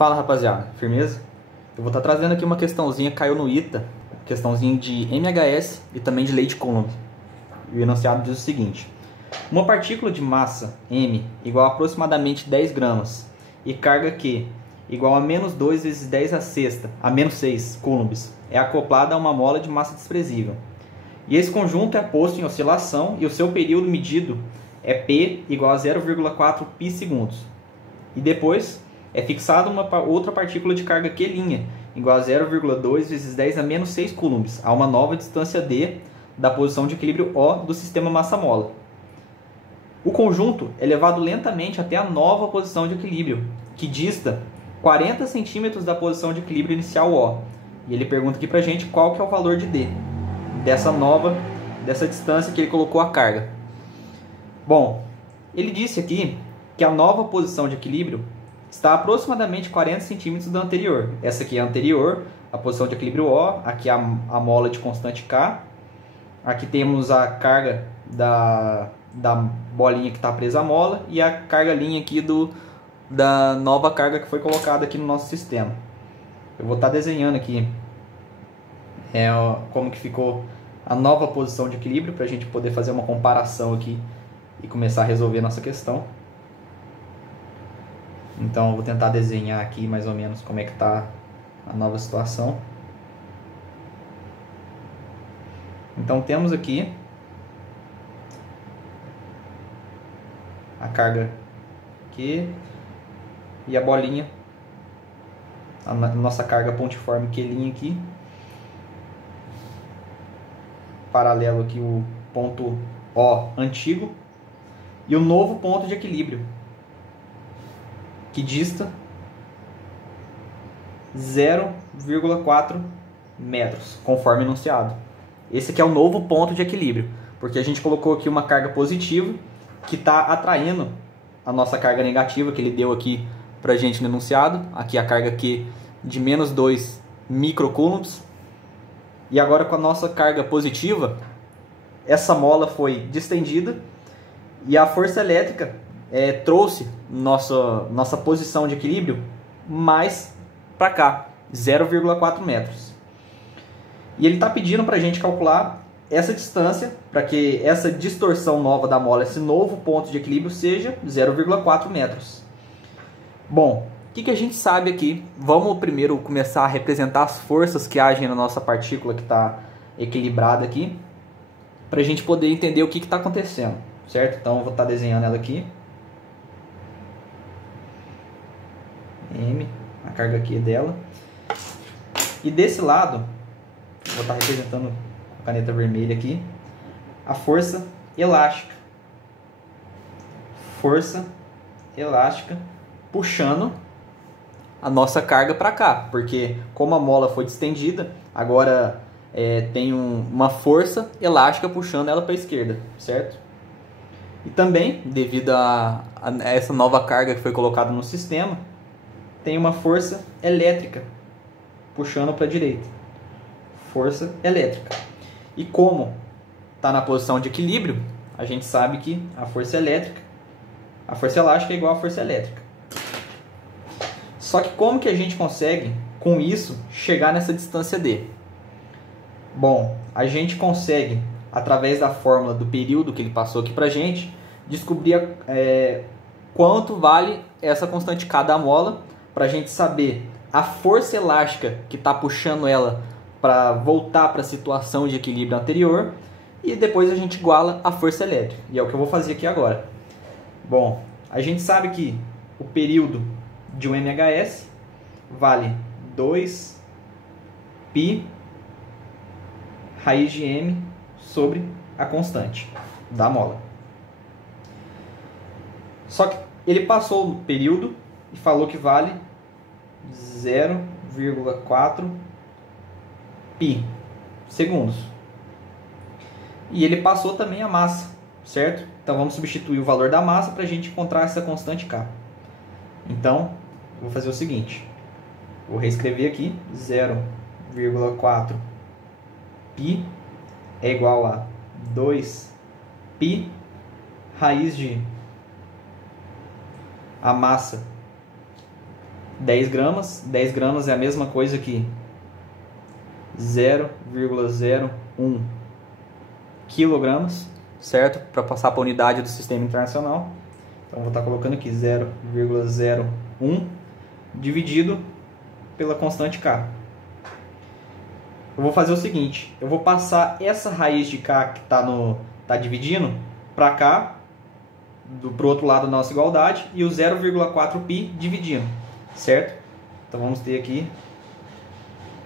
Fala, rapaziada, firmeza? Eu vou estar trazendo aqui uma questãozinha que caiu no ITA, questãozinha de MHS e também de Leite Coulomb. E o enunciado diz o seguinte: uma partícula de massa m igual a aproximadamente 10 gramas e carga Q igual a menos 2 vezes 10 a sexta, a menos 6 coulombs, é acoplada a uma mola de massa desprezível. E esse conjunto é posto em oscilação e o seu período medido é P igual a 0,4 pi segundos. E depois é fixada uma outra partícula de carga Q', igual a 0,2 vezes 10 a menos 6 coulombs, a uma nova distância D da posição de equilíbrio O do sistema massa-mola. O conjunto é levado lentamente até a nova posição de equilíbrio, que dista 40 centímetros da posição de equilíbrio inicial O. E ele pergunta aqui pra gente qual que é o valor de D, dessa distância que ele colocou a carga. Bom, ele disse aqui que a nova posição de equilíbrio está a aproximadamente 40 centímetros da anterior. Essa aqui é a anterior, a posição de equilíbrio O, aqui a mola de constante K. Aqui temos a carga da bolinha que está presa à mola e a carga linha aqui da nova carga que foi colocada aqui no nosso sistema. Eu vou estar desenhando aqui como que ficou a nova posição de equilíbrio para a gente poder fazer uma comparação aqui e começar a resolver nossa questão. Então eu vou tentar desenhar aqui mais ou menos como é que está a nova situação. Então temos aqui a carga Q e a bolinha, a nossa carga pontiforme Q' aqui, paralelo aqui o ponto O antigo e o novo ponto de equilíbrio, que dista 0,4 metros, conforme enunciado. Esse aqui é o novo ponto de equilíbrio, porque a gente colocou aqui uma carga positiva que está atraindo a nossa carga negativa que ele deu aqui para a gente no enunciado. Aqui a carga Q de menos 2 microcoulombs. E agora com a nossa carga positiva, essa mola foi distendida e a força elétrica trouxe nossa posição de equilíbrio mais para cá, 0,4 metros. E ele está pedindo para a gente calcular essa distância para que essa distorção nova da mola, esse novo ponto de equilíbrio, seja 0,4 metros. Bom, o que a gente sabe aqui? Vamos primeiro começar a representar as forças que agem na nossa partícula que está equilibrada aqui, para a gente poder entender o que está acontecendo, certo? Então eu vou estar desenhando ela aqui. M, a carga aqui dela. E desse lado, vou estar representando com a caneta vermelha aqui, a força elástica. Força elástica puxando a nossa carga para cá, porque como a mola foi distendida, agora tem uma força elástica puxando ela para a esquerda, certo? E também, devido a essa nova carga que foi colocada no sistema, tem uma força elétrica puxando para a direita. Força elétrica. E como está na posição de equilíbrio, a gente sabe que a força elástica é igual à força elétrica. Só que como que a gente consegue, com isso, chegar nessa distância D? Bom, a gente consegue, através da fórmula do período que ele passou aqui para a gente, descobrir quanto vale essa constante K da mola, para a gente saber a força elástica que está puxando ela para voltar para a situação de equilíbrio anterior, e depois a gente iguala a força elétrica. E é o que eu vou fazer aqui agora. Bom, a gente sabe que o período de um MHS vale 2π raiz de m sobre a constante da mola. Só que ele passou o período e falou que vale 0,4 π segundos. E ele passou também a massa, certo? Então vamos substituir o valor da massa para a gente encontrar essa constante K. Então, eu vou fazer o seguinte. Vou reescrever aqui. 0,4 π é igual a 2π raiz de a massa 10 gramas. 10 gramas é a mesma coisa que 0,01 quilogramas, certo? Para passar para a unidade do sistema internacional. Então, vou estar colocando aqui 0,01 dividido pela constante K. Eu vou fazer o seguinte, eu vou passar essa raiz de K que tá dividindo para cá, pro outro lado da nossa igualdade, e o 0,4π dividindo, certo? Então vamos ter aqui,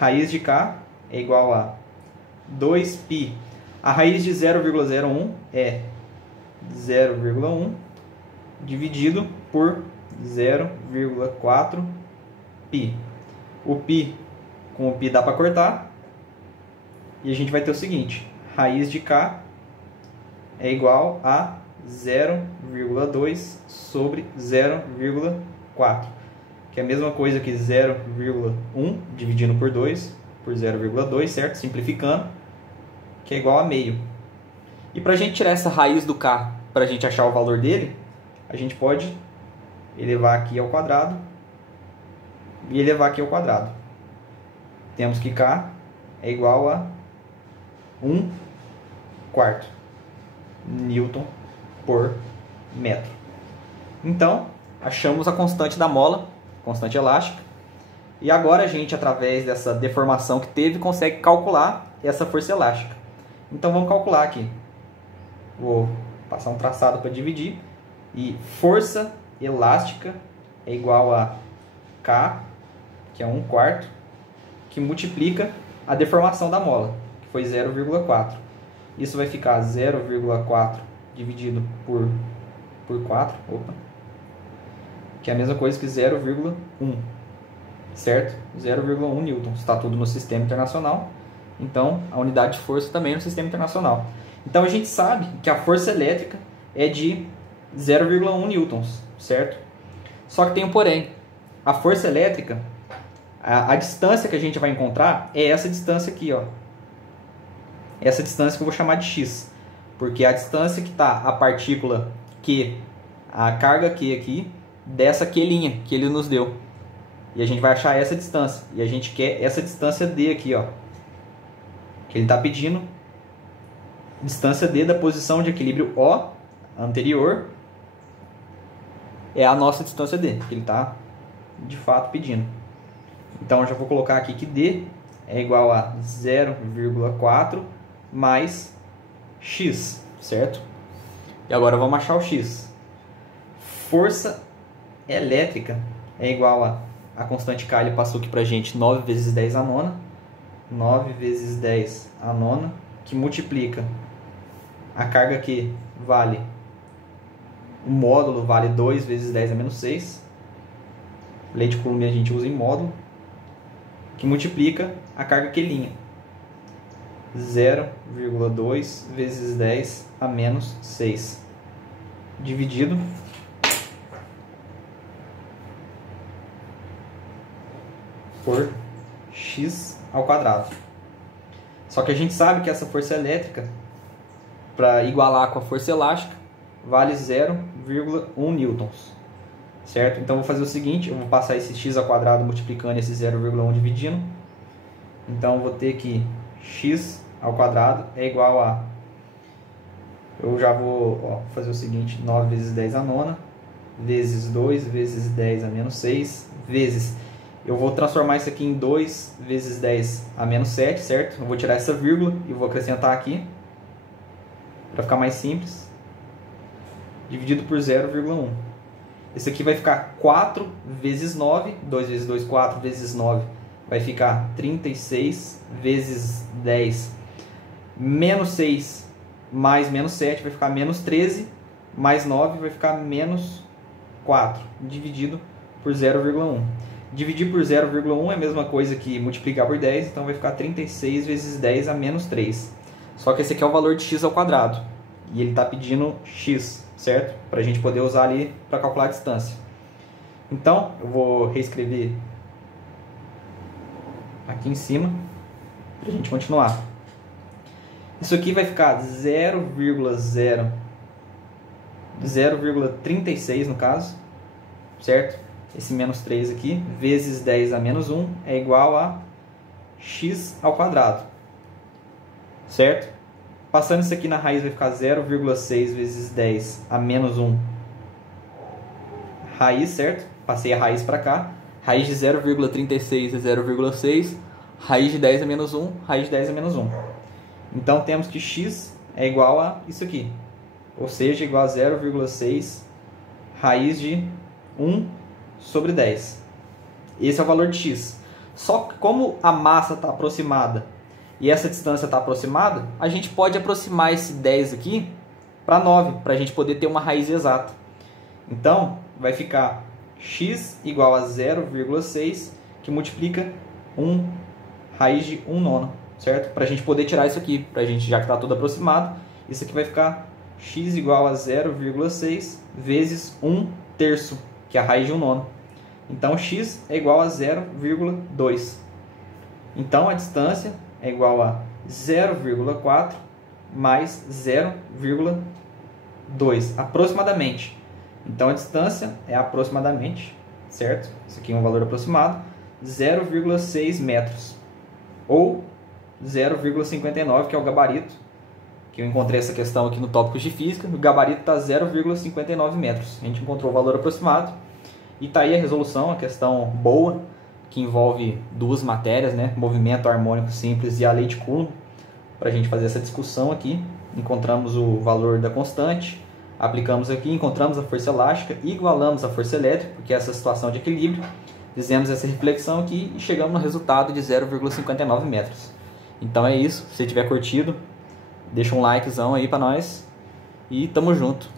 raiz de K é igual a 2π. A raiz de 0,01 é 0,1 dividido por 0,4π. O π com o π dá para cortar. E a gente vai ter o seguinte, raiz de K é igual a 0,2 sobre 0,4, que é a mesma coisa que 0,1 dividindo por 2, por 0,2, certo? Simplificando, que é igual a meio. E para a gente tirar essa raiz do K, para a gente achar o valor dele, a gente pode elevar aqui ao quadrado e elevar aqui ao quadrado. Temos que K é igual a 1/4 Newton por metro. Então, achamos a constante da mola, constante elástica. E agora a gente, através dessa deformação que teve, consegue calcular essa força elástica. Então, vamos calcular aqui. Vou passar um traçado para dividir. E força elástica é igual a K, que é 1/4, que multiplica a deformação da mola, que foi 0,4. Isso vai ficar 0,4 dividido por 4, que é a mesma coisa que 0,1, certo? 0,1 newton. Está tudo no sistema internacional, então a unidade de força também no sistema internacional. Então a gente sabe que a força elétrica é de 0,1 newtons, certo? Só que tem um porém. A força elétrica, a distância que a gente vai encontrar é essa distância aqui, ó. Essa distância que eu vou chamar de x, porque é a distância que está a partícula Q, a carga Q aqui, dessa Q' que ele nos deu. E a gente vai achar essa distância. E a gente quer essa distância D aqui, ó, que ele está pedindo. Distância D da posição de equilíbrio O anterior é a nossa distância D, que ele está de fato pedindo. Então eu já vou colocar aqui que D é igual a 0,4 mais x, certo? E agora vamos achar o x. Força elétrica é igual a constante K, ele passou aqui pra gente 9 vezes 10 a nona. 9 vezes 10 a nona, que multiplica a carga que vale, o módulo vale 2 vezes 10 a menos 6. Lei de Coulomb a gente usa em módulo, que multiplica a carga Q'. 0,2 vezes 10 a menos 6. Dividido por x ao quadrado. Só que a gente sabe que essa força elétrica, para igualar com a força elástica, vale 0,1 newtons. Certo? Então, vou fazer o seguinte, eu vou passar esse x ao quadrado multiplicando esse 0,1 dividindo. Então, vou ter que x ao quadrado é igual a... Eu já vou fazer o seguinte, 9 vezes 10 a nona, vezes 2 vezes 10 a menos 6, vezes... Eu vou transformar isso aqui em 2 vezes 10 a menos 7, certo? Eu vou tirar essa vírgula e vou acrescentar aqui, para ficar mais simples. Dividido por 0,1. Esse aqui vai ficar 4 vezes 9, 2 vezes 2, 4 vezes 9, vai ficar 36 vezes 10, menos 6 mais menos 7, vai ficar menos 13, mais 9 vai ficar menos 4, dividido por 0,1. Dividir por 0,1 é a mesma coisa que multiplicar por 10, então vai ficar 36 vezes 10 a menos 3. Só que esse aqui é o valor de x ao quadrado, e ele está pedindo x, certo? Para a gente poder usar ali para calcular a distância. Então, eu vou reescrever aqui em cima, para a gente continuar. Isso aqui vai ficar 0,36 no caso, certo? esse menos 3 aqui, vezes 10 a menos 1 é igual a x ao quadrado, certo? Passando isso aqui na raiz vai ficar 0,6 vezes 10 a menos 1 raiz, certo? Passei a raiz para cá, raiz de 0,36 é 0,6, raiz de 10 a menos 1, raiz de 10 a menos 1. Então temos que x é igual a isso aqui, ou seja, igual a 0,6 raiz de 1 sobre 10. Esse é o valor de x. Só que como a massa está aproximada e essa distância está aproximada, a gente pode aproximar esse 10 aqui para 9, para a gente poder ter uma raiz exata. Então, vai ficar x igual a 0,6, que multiplica 1 raiz de 1 nono, certo? Para a gente poder tirar isso aqui, pra gente, já que está tudo aproximado, isso aqui vai ficar x igual a 0,6 vezes 1 terço, que é a raiz de 1 nono. Então, x é igual a 0,2. Então, a distância é igual a 0,4 mais 0,2, aproximadamente. Então, a distância é aproximadamente, certo? Isso aqui é um valor aproximado, 0,6 metros. Ou 0,59, que é o gabarito, que eu encontrei essa questão aqui no Tópicos de Física. O gabarito está 0,59 metros. A gente encontrou o valor aproximado. E está aí a resolução, a questão boa, que envolve duas matérias, né? Movimento harmônico simples e a lei de Coulomb. Para a gente fazer essa discussão aqui, encontramos o valor da constante, aplicamos aqui, encontramos a força elástica, igualamos a força elétrica, porque é essa situação de equilíbrio, fizemos essa reflexão aqui e chegamos no resultado de 0,59 metros. Então é isso, se você tiver curtido, deixa um likezão aí para nós e tamo junto.